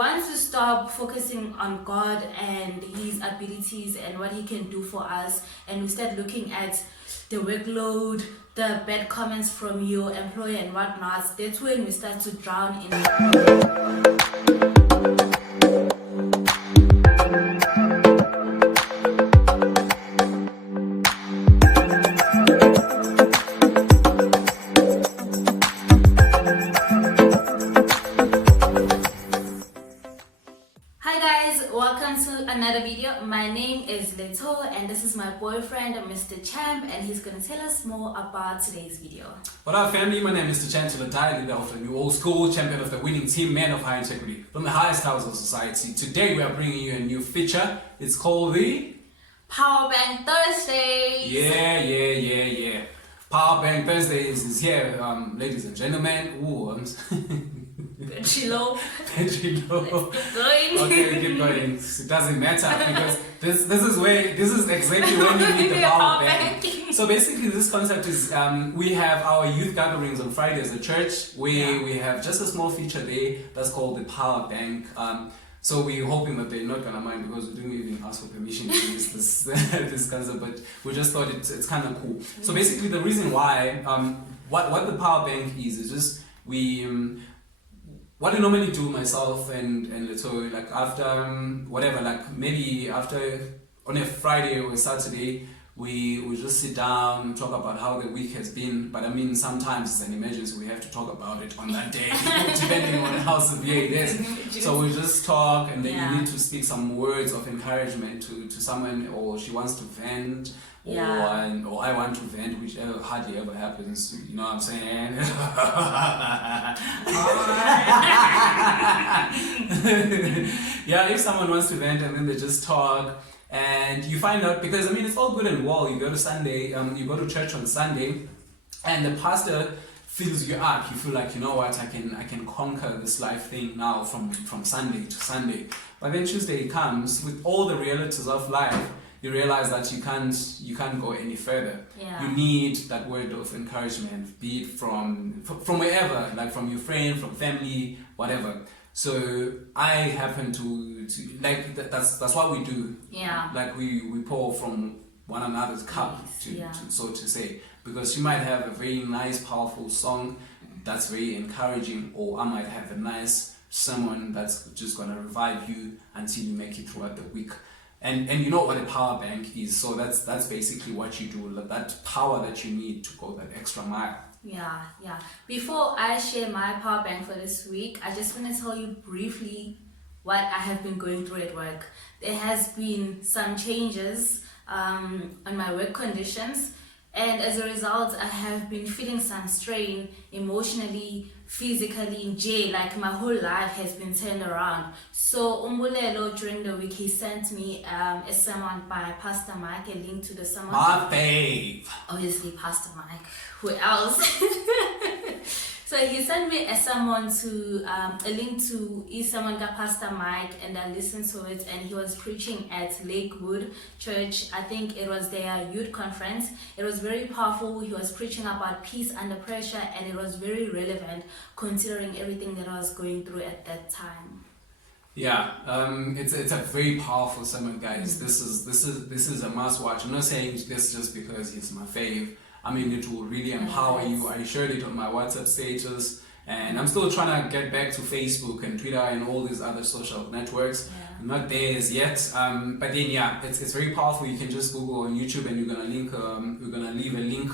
once we stop focusing on God and His abilities and what He can do for us, and we start looking at the workload, the bad comments from your employer and whatnot, that's when we start to drown in another video. My name is Letho and this is my boyfriend Mr. Champ, and he's going to tell us more about today's video. What up family, my name is Mr. Champ, leader of the new old school, champion of the winning team, man of high integrity, from the highest house of society. Today we are bringing you a new feature. It's called the PowerBank Thursdays. Yeah. PowerBank Thursdays is here, ladies and gentlemen. Ooh, Battery low. Battery low. Keep going. Okay, keep going. It doesn't matter because this is exactly when you need the power bank. So basically, this concept is we have our youth gatherings on Fridays at church. We have just a small feature there that's called the power bank. So we're hoping that they're not gonna mind because we didn't even ask for permission to use this concept, but we just thought it's kind of cool. So basically, the reason why what the power bank is just what I normally do myself and so like after whatever, like maybe after on a Friday or a Saturday, we just sit down and talk about how the week has been. But I mean, sometimes it's an emergency, we have to talk about it on that day, depending on how severe it is. So we just talk, and then you need to speak some words of encouragement to someone, or she wants to vent. Or I want to vent, which hardly ever happens, you know what I'm saying? Yeah, if someone wants to vent and then they just talk, and you find out, because I mean it's all good and well, you go to Sunday, you go to church on Sunday, and the pastor fills you up. You feel like, you know what, I can conquer this life thing now from Sunday to Sunday. But then Tuesday comes with all the realities of life. You realize that you can't go any further. Yeah. You need that word of encouragement, be it from wherever, like from your friend, from family, whatever. So I happen to like that's what we do. Yeah. Like we pour from one another's cup, so to say, because you might have a very nice, powerful song that's very encouraging, or I might have a nice sermon that's just gonna revive you until you make it throughout the week. And you know what a power bank is, so that's basically what you do, that power that you need to go that extra mile. Yeah. Before I share my power bank for this week, I just want to tell you briefly what I have been going through at work. There has been some changes on my work conditions, and as a result, I have been feeling some strain emotionally, physically, in jail. Like my whole life has been turned around. So Mbulelo, during the week, he sent me a sermon by Pastor Mike, a link to the sermon. My fave. Obviously, Pastor Mike. Who else? So he sent me a sermon a link to his sermon by Pastor Mike, and I listened to it, and he was preaching at Lakewood Church. I think it was their youth conference. It was very powerful. He was preaching about peace under pressure, and it was very relevant considering everything that I was going through at that time. Yeah, it's a very powerful sermon, guys. This is a must watch. I'm not saying this just because it's my fave. I mean, it will really empower you. I shared it on my WhatsApp status, and I'm still trying to get back to Facebook and Twitter and all these other social networks. I'm not there as yet, but then it's very powerful. You can just Google on YouTube, and we're gonna leave a link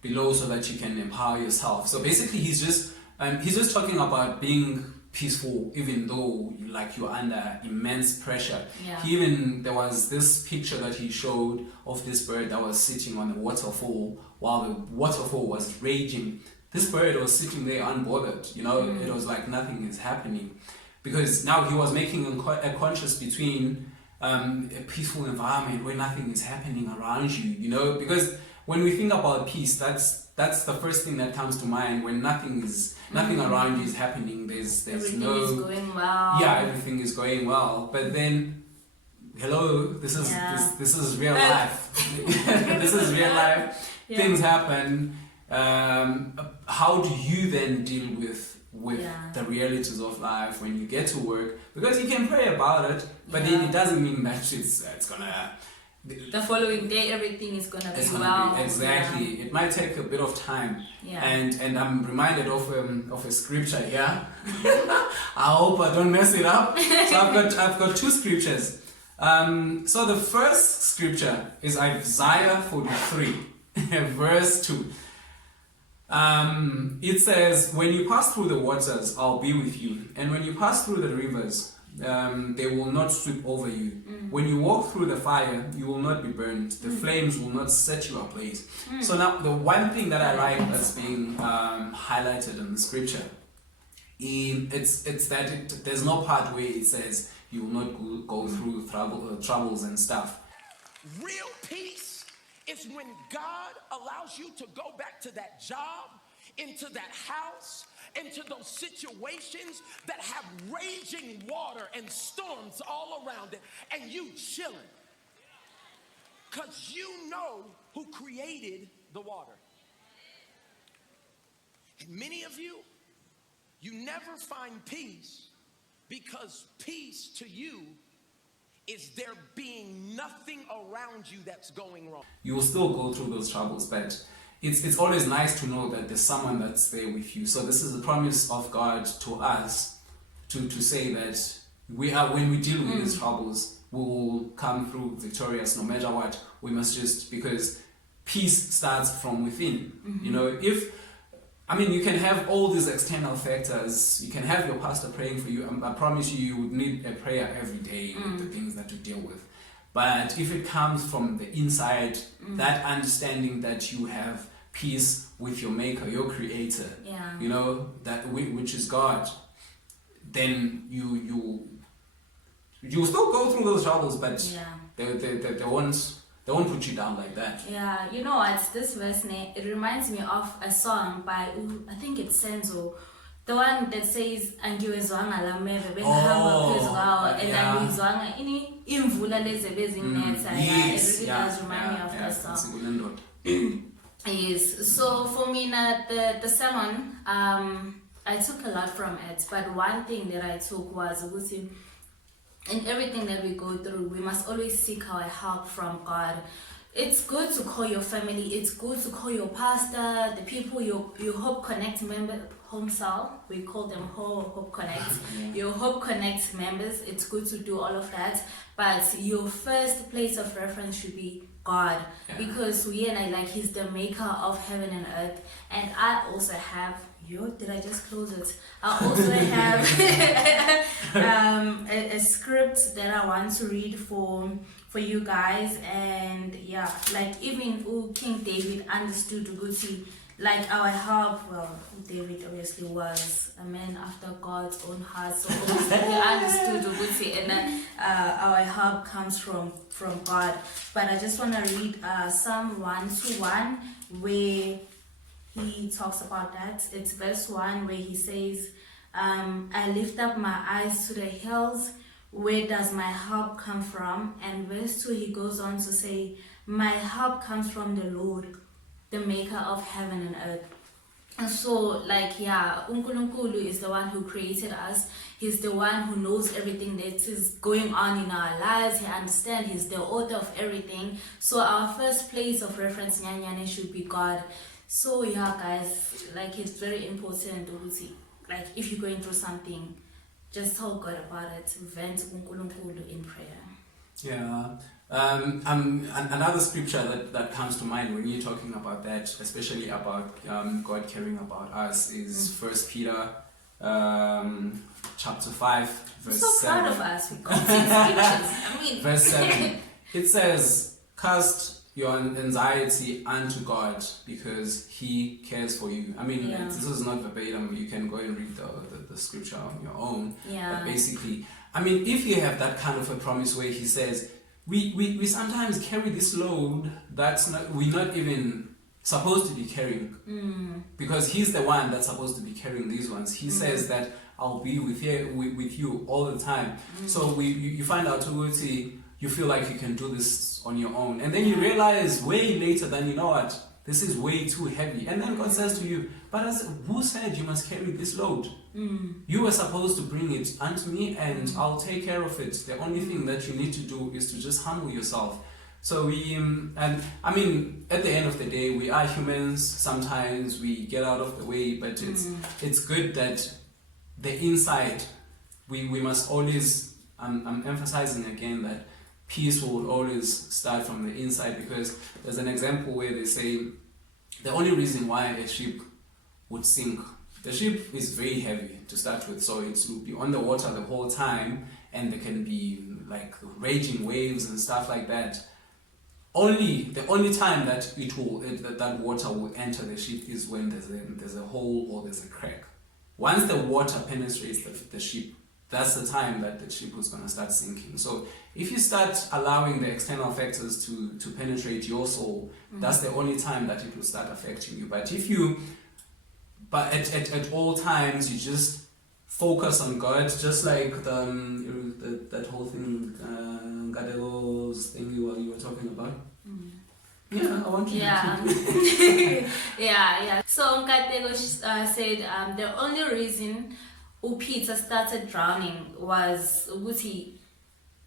below so that you can empower yourself. So basically, he's just talking about being peaceful even though you're under immense pressure. There was this picture that he showed of this bird that was sitting on a waterfall while the waterfall was raging. This bird was sitting there unbothered, it was like nothing is happening, because now he was making a conscious between a peaceful environment where nothing is happening around you, because when we think about peace, that's the first thing that comes to mind. When nothing around you is happening, there's everything no is going well. Yeah, everything is going well. But then, hello, this is real life. This is real life. Things happen. How do you then deal with with the realities of life when you get to work, because you can pray about it, but then it doesn't mean that it's gonna the following day everything is gonna be well. Exactly. It might take a bit of time. And I'm reminded of a scripture here. I hope I don't mess it up. So I've got two scriptures. So the first scripture is Isaiah 43, verse 2. It says, when you pass through the waters, I'll be with you. And when you pass through the rivers, they will not sweep over you. When you walk through the fire, you will not be burned. The flames will not set you ablaze. So now, the one thing that I like that's being highlighted in the scripture, it's that there's no part where it says you will not go through troubles and stuff. Real peace is when God allows you to go back to that job, into that house, into those situations that have raging water and storms all around it, and you chilling. Because you know who created the water. And many of you, you never find peace because peace to you is there being nothing around you that's going wrong. You will still go through those troubles, but it's always nice to know that there's someone that's there with you. So this is the promise of God to us to say that when we deal with these troubles, we will come through victorious no matter what. We must just, because peace starts from within. You know, you can have all these external factors. You can have your pastor praying for you. I promise you would need a prayer every day with the things that you deal with. But if it comes from the inside, that understanding that you have peace with your maker, your creator, you know, that which is God, then you'll still go through those troubles, but they won't put you down like that. Yeah, you know what? This verse, it reminds me of a song by, I think it's Senzo. The one that says, "Angiwezwanga la meve bengihamba phezu kwawo and angizwanga imvula lezi bezinetha." It really does remind me of that song. Yes. So for me, the sermon, I took a lot from it, but one thing that I took was in everything that we go through, we must always seek our help from God. It's good to call your family, it's good to call your pastor, the people your Hope Connect member, home cell, we call them Hope Connect, your Hope Connect members. It's good to do all of that, but your first place of reference should be God, because He's the maker of heaven and earth. And I also have, did I just close it? I also have a script that I want to read for you guys. And even King David understood Uguti, like our help. Well, David obviously was a man after God's own heart, so obviously he understood Uguti, and then our help comes from God. But I just want to read Psalm 1:1, where he talks about that. It's verse 1 where he says, I lift up my eyes to the hills, where does my help come from? And verse 2 he goes on to say, my help comes from the Lord, the maker of heaven and earth. And so uNkulunkulu is the one who created us. He's the one who knows everything that is going on in our lives. He understands. He's the author of everything. So our first place of reference should be God. So guys, it's very important to if you're going through something, just tell God about it. Vent uNkulunkulu in prayer. Another scripture that comes to mind when you're talking about that, especially about God caring about us, is First Peter chapter 5 verse 7. I'm so proud of us. We got 6 scriptures. Verse 7. It says, cast your anxiety unto God because He cares for you. This is not verbatim. You can go and read the scripture on your own. But basically, if you have that kind of a promise where He says, we sometimes carry this load we're not even supposed to be carrying, because He's the one that's supposed to be carrying these ones. He says that I'll be with you all the time. So you find out you feel like you can do this on your own, and then you realize way later that, you know what, this is way too heavy, and then God says to you, but who said you must carry this load? You were supposed to bring it unto me, and I'll take care of it. The only thing that you need to do is to just humble yourself. So and I mean, at the end of the day, we are humans. Sometimes we get out of the way, but it's good that the inside, we must always, I'm emphasizing again that peace will always start from the inside, because there's an example where they say the only reason why a ship would sink, the ship is very heavy to start with, so it will be on the water the whole time, and there can be like raging waves and stuff like that. The only time that that water will enter the ship is when there's a hole or there's a crack. Once the water penetrates the ship, that's the time that the ship is going to start sinking. So if you start allowing the external factors to penetrate your soul, that's the only time that it will start affecting you. But if you, at all times, you just focus on God, just like that whole thing, Gadelo's thing you were talking about. Yeah, I want you to yeah. So Nkateko said the only reason Peter started drowning was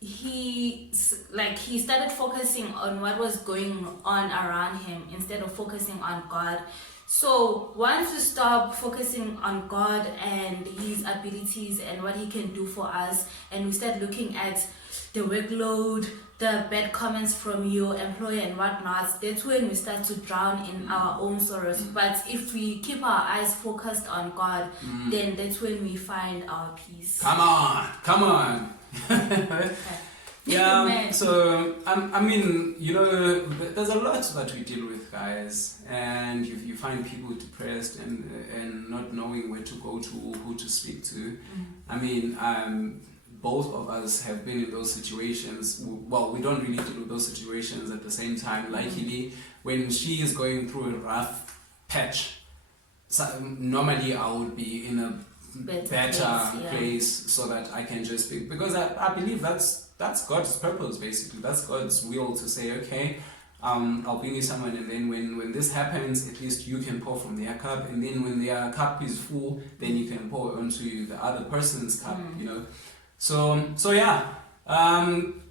he started focusing on what was going on around him instead of focusing on God. So once we stop focusing on God and his abilities and what he can do for us, and we start looking at the workload, the bad comments from your employer and whatnot, that's when we start to drown in our own sorrows. But if we keep our eyes focused on God, then that's when we find our peace. Come on. Yeah, so I mean, you know, there's a lot that we deal with, guys, and you find people depressed and not knowing where to go to, who to speak to. I mean, both of us have been in those situations. Well, we don't really deal with those situations at the same time. Likely, when she is going through a rough patch, normally I would be in a better place so that I can just speak, because I believe that's God's purpose, basically. That's God's will to say, okay, I'll bring you someone, and then when this happens, at least you can pour from their cup, and then when their cup is full, then you can pour onto the other person's cup, you know. So yeah,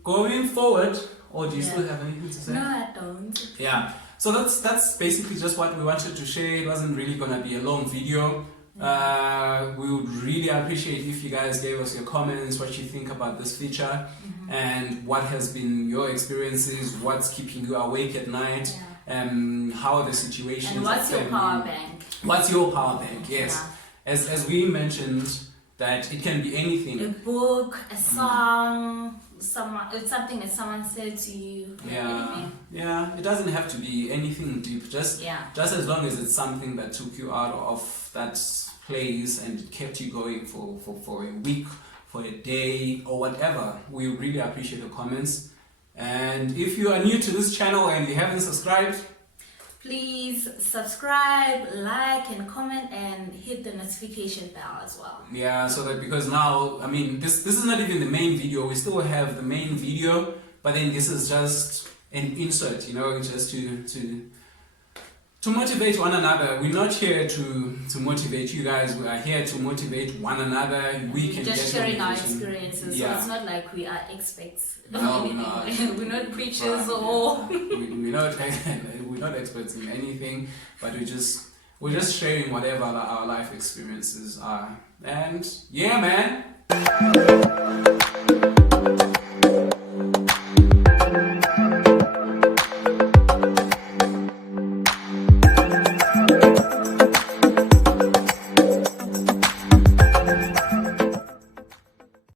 going forward, or do you still have anything to say? No, I don't. Yeah, so that's basically just what we wanted to share. It wasn't really gonna be a long video. We would really appreciate if you guys gave us your comments, what you think about this feature, and what has been your experiences, what's keeping you awake at night, how the situation. And what's your power bank? What's your power bank? Yes, as we mentioned, that it can be anything. A book, a song, something that someone said to you. Yeah. It doesn't have to be anything deep. Just as long as it's something that took you out of that place and it kept you going for a week, for a day, or whatever. We really appreciate the comments. And if you are new to this channel and you haven't subscribed, please subscribe, like, and comment, and hit the notification bell as well. Yeah, so that, because now, I mean, this is not even the main video. We still have the main video, but then this is just an insert, you know, just to motivate one another. We're not here to motivate you guys. We are here to motivate one another. We can just sharing our experiences. So it's not like we are experts. No, we're not preachers or we're not experts in anything, but we're just sharing whatever our life experiences are. And yeah, man.